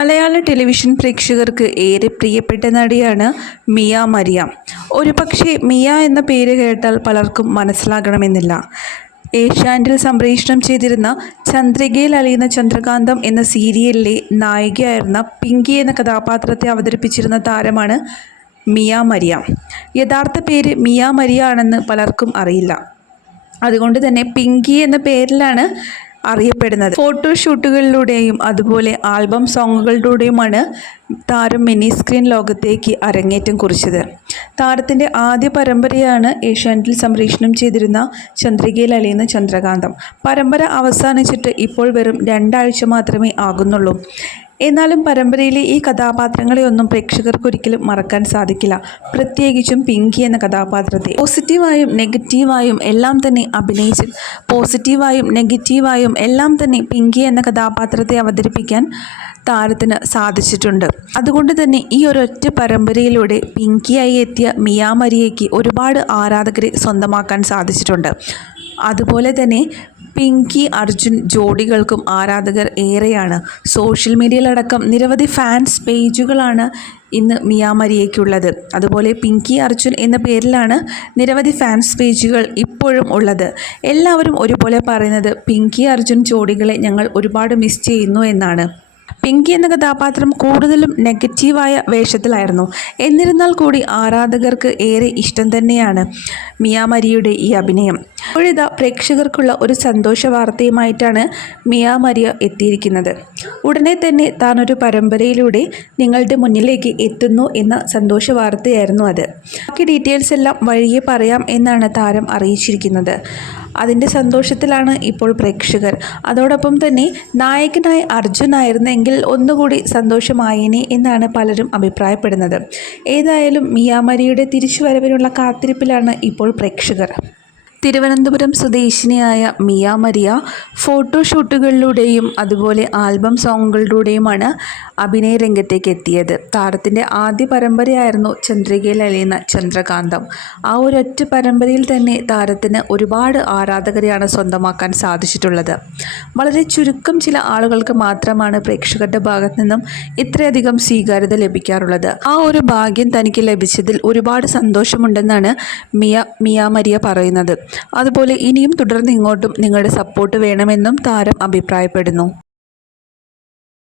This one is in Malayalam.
മലയാള ടെലിവിഷൻ പ്രേക്ഷകർക്ക് ഏറെ പ്രിയപ്പെട്ട നടിയാണ് മിയ മരിയ. ഒരു പക്ഷേ മിയ എന്ന പേര് കേട്ടാൽ പലർക്കും മനസ്സിലാകണമെന്നില്ല. ഏഷ്യാനെറ്റിൽ സംപ്രേഷണം ചെയ്തിരുന്ന ചന്ദ്രികയിൽ അലിയുന്ന ചന്ദ്രകാന്തം എന്ന സീരിയലിലെ നായികയായിരുന്ന പിങ്കി എന്ന കഥാപാത്രത്തെ അവതരിപ്പിച്ചിരുന്ന താരമാണ് മിയ മരിയ. യഥാർത്ഥ പേര് മിയ മരിയ ആണെന്ന് പലർക്കും അറിയില്ല. അതുകൊണ്ട് തന്നെ പിങ്കി എന്ന പേരിലാണ് അറിയപ്പെടുന്നത്. ഫോട്ടോഷൂട്ടുകളിലൂടെയും അതുപോലെ ആൽബം സോങ്ങുകളിലൂടെയുമാണ് താരം മിനി സ്ക്രീൻ ലോകത്തേക്ക് അരങ്ങേറ്റം കുറിച്ചത്. താരത്തിന്റെ ആദ്യ പരമ്പരയാണ് ഏഷ്യാനെറ്റിൽ സംപ്രേഷണം ചെയ്തിരുന്ന ചന്ദ്രികയിൽ അലിയുന്ന ചന്ദ്രകാന്തം. പരമ്പര അവസാനിച്ചിട്ട് ഇപ്പോൾ വെറും രണ്ടാഴ്ച മാത്രമേ ആകുന്നുള്ളൂ. എന്നാലും പരമ്പരയിലെ ഈ കഥാപാത്രങ്ങളെ ഒന്നും പ്രേക്ഷകർക്ക് ഒരിക്കലും മറക്കാൻ സാധിക്കില്ല. പ്രത്യേകിച്ചും പിങ്കി എന്ന കഥാപാത്രത്തെ. പോസിറ്റീവായും നെഗറ്റീവായും എല്ലാം തന്നെ അഭിനയിച്ച് പോസിറ്റീവായും നെഗറ്റീവായും എല്ലാം തന്നെ പിങ്കി എന്ന കഥാപാത്രത്തെ അവതരിപ്പിക്കാൻ താരത്തിന് സാധിച്ചിട്ടുണ്ട്. അതുകൊണ്ട് തന്നെ ഈ ഒരൊറ്റ പരമ്പരയിലൂടെ പിങ്കിയായി എത്തിയ മിയാമരിയയ്ക്ക് ഒരുപാട് ആരാധകരെ സ്വന്തമാക്കാൻ സാധിച്ചിട്ടുണ്ട്. അതുപോലെ തന്നെ പിങ്കി അർജുൻ ജോഡികൾക്കും ആരാധകർ ഏറെയാണ്. സോഷ്യൽ മീഡിയയിലടക്കം നിരവധി ഫാൻസ് പേജുകളാണ് ഇന്ന് മിയാമരിയയ്ക്കുള്ളത്. അതുപോലെ പിങ്കി അർജുൻ എന്ന പേരിലാണ് നിരവധി ഫാൻസ് പേജുകൾ ഇപ്പോഴും ഉള്ളത്. എല്ലാവരും ഒരുപോലെ പറയുന്നത് പിങ്കി അർജുൻ ജോഡികളെ ഞങ്ങൾ ഒരുപാട് മിസ് ചെയ്യുന്നു എന്നാണ്. പിങ്കി എന്ന കഥാപാത്രം കൂടുതലും നെഗറ്റീവായ വേഷത്തിലായിരുന്നു. എന്നിരുന്നാൽ കൂടി ആരാധകർക്ക് ഏറെ ഇഷ്ടം തന്നെയാണ് മിയാമരിയുടെ ഈ അഭിനയം. ഇപ്പോഴിതാ പ്രേക്ഷകർക്കുള്ള ഒരു സന്തോഷ വാർത്തയുമായിട്ടാണ് മിയ മരിയ എത്തിയിരിക്കുന്നത്. ഉടനെ തന്നെ താൻ ഒരു പരമ്പരയിലൂടെ നിങ്ങളുടെ മുന്നിലേക്ക് എത്തുന്നു എന്ന സന്തോഷ വാർത്തയായിരുന്നു അത്. ബാക്കി ഡീറ്റെയിൽസ് എല്ലാം വഴിയെ പറയാം എന്നാണ് താരം അറിയിച്ചിരിക്കുന്നത്. അതിന്റെ സന്തോഷത്തിലാണ് ഇപ്പോൾ പ്രേക്ഷകർ. അതോടൊപ്പം തന്നെ നായകനായി അർജുനായിരുന്നെങ്കിൽ ഒന്നുകൂടി സന്തോഷമായേനെ എന്നാണ് പലരും അഭിപ്രായപ്പെടുന്നത്. ഏതായാലും മിയാമരിയുടെ തിരിച്ചുവരവിനുള്ള കാത്തിരിപ്പിലാണ് ഇപ്പോൾ പ്രേക്ഷകർ. തിരുവനന്തപുരം സ്വദേശിനിയായ മിയ മരിയ ഫോട്ടോഷൂട്ടുകളിലൂടെയും അതുപോലെ ആൽബം സോങ്ങുകളിലൂടെയുമാണ് അഭിനയ രംഗത്തേക്ക് എത്തിയത്. താരത്തിന്റെ ആദ്യ പരമ്പരയായിരുന്നു ചന്ദ്രികയിൽ അലിയുന്ന ചന്ദ്രകാന്തം. ആ ഒരൊറ്റ പരമ്പരയിൽ തന്നെ താരത്തിന് ഒരുപാട് ആരാധകരെയാണ് സ്വന്തമാക്കാൻ സാധിച്ചിട്ടുള്ളത്. വളരെ ചുരുക്കം ചില ആളുകൾക്ക് മാത്രമാണ് പ്രേക്ഷകരുടെ ഭാഗത്തു നിന്നും ഇത്രയധികം സ്വീകാര്യത ലഭിക്കാറുള്ളത്. ആ ഒരു ഭാഗ്യം തനിക്ക് ലഭിച്ചതിൽ ഒരുപാട് സന്തോഷമുണ്ടെന്നാണ് മിയ മിയ മരിയ പറയുന്നത്. അതുപോലെ ഇനിയും തുടർന്ന് ഇങ്ങോട്ടും നിങ്ങളുടെ സപ്പോർട്ട് വേണമെന്നും താരം അഭിപ്രായപ്പെടുന്നു.